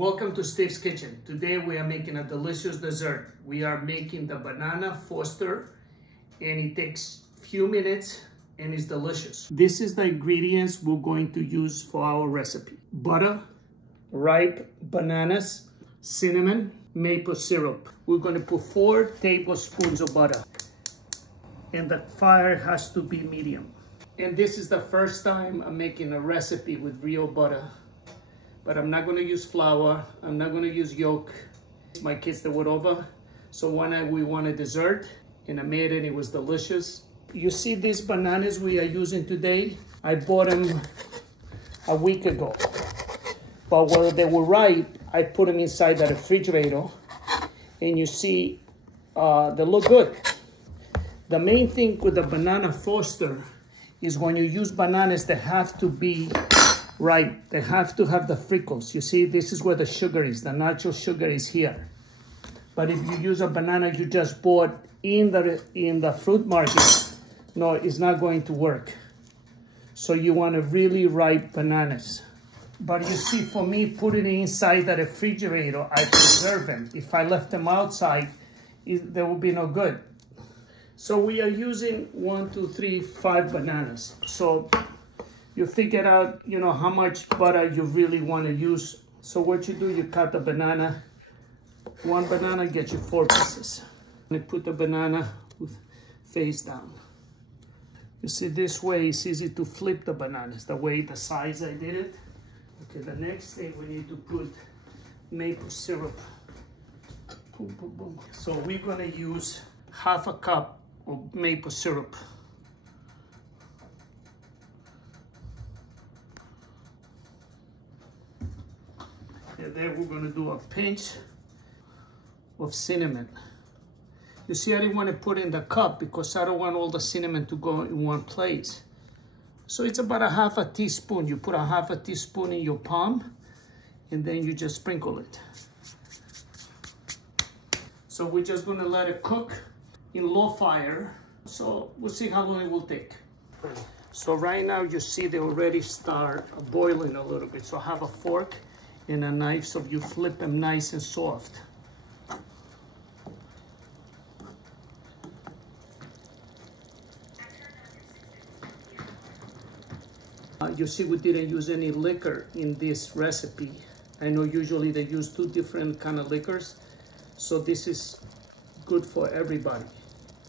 Welcome to Steve's Kitchen. Today we are making a delicious dessert. We are making the banana foster, and it takes a few minutes and it's delicious. This is the ingredients we're going to use for our recipe. Butter, ripe bananas, cinnamon, maple syrup. We're going to put 4 tablespoons of butter, and the fire has to be medium. And this is the first time I'm making a recipe with real butter. But I'm not going to use flour. I'm not going to use yolk. My kids, they were over. So one night we wanted dessert, and I made it. It was delicious. You see these bananas we are using today? I bought them a week ago. But where they were ripe, I put them inside the refrigerator. And you see, they look good. The main thing with the banana foster is when you use bananas, they have to be ripe. They have to have the freckles. You see, this is where the sugar is. The natural sugar is here. But if you use a banana you just bought in the fruit market, no, it's not going to work. So you want a really ripe bananas. But you see, for me, putting it inside the refrigerator, I preserve them. If I left them outside, they will be no good. So we are using 1, 2, 3, 5 bananas. So you figure out, how much butter you really want to use. So what you do, you cut the banana. 1 banana gets you 4 pieces. You put the banana face down. You see, this way it's easy to flip the bananas, the way, the size I did it. Okay, the next thing we need to put maple syrup. Boom, boom, boom. So we're gonna use 1/2 cup of maple syrup. And then we're gonna do a pinch of cinnamon. You see, I didn't want to put in the cup because I don't want all the cinnamon to go in one place. So it's about 1/2 teaspoon. You put 1/2 teaspoon in your palm, and then you just sprinkle it. So we're just gonna let it cook in low fire. So we'll see how long it will take. So right now you see they already start boiling a little bit. So have a fork and a knife so you flip them nice and soft. You see, we didn't use any liquor in this recipe. I know usually they use 2 different kind of liquors, so this is good for everybody.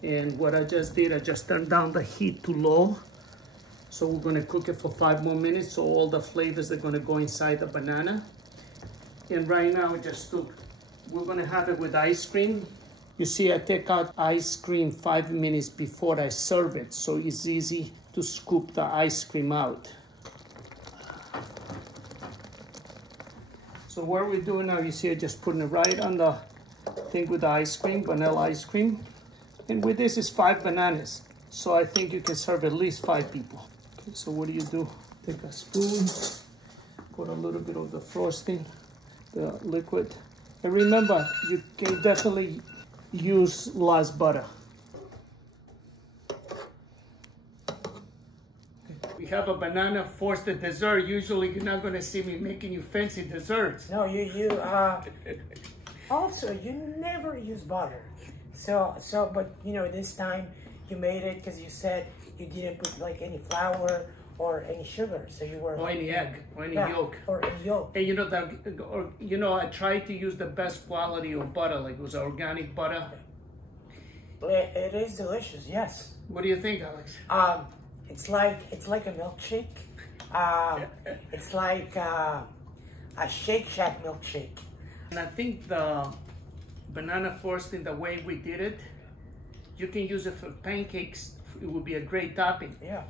And what I just did, I just turned down the heat to low. So we're gonna cook it for 5 more minutes so all the flavors are gonna go inside the banana. And right now, we're gonna have it with ice cream. You see, I take out ice cream 5 minutes before I serve it, so it's easy to scoop the ice cream out. So what we're doing now, you see, I'm just putting it right on the thing with the ice cream, vanilla ice cream. And with this is 5 bananas. So I think you can serve at least 5 people. Okay, so what do? Take a spoon, put a little bit of the frosting, the liquid. And remember, you can definitely use less butter. We have a banana foster dessert. Usually you're not gonna see me making you fancy desserts. No, also, you never use butter. But this time you made it because you said you didn't put like any flour or any sugar, so you were... Or any egg, or any yolk. Or any yolk. And I tried to use the best quality of butter, like it was organic butter. It is delicious, yes. What do you think, Alex? It's like a milkshake. It's like a Shake Shack milkshake. And I think the banana frosting, the way we did it, you can use it for pancakes. It would be a great topping. Yeah.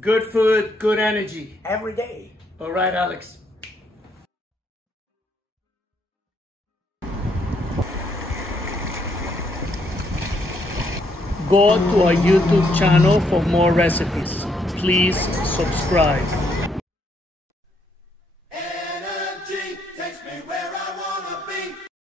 Good food, good energy. Every day. All right, Alex. Go to our YouTube channel for more recipes. Please subscribe.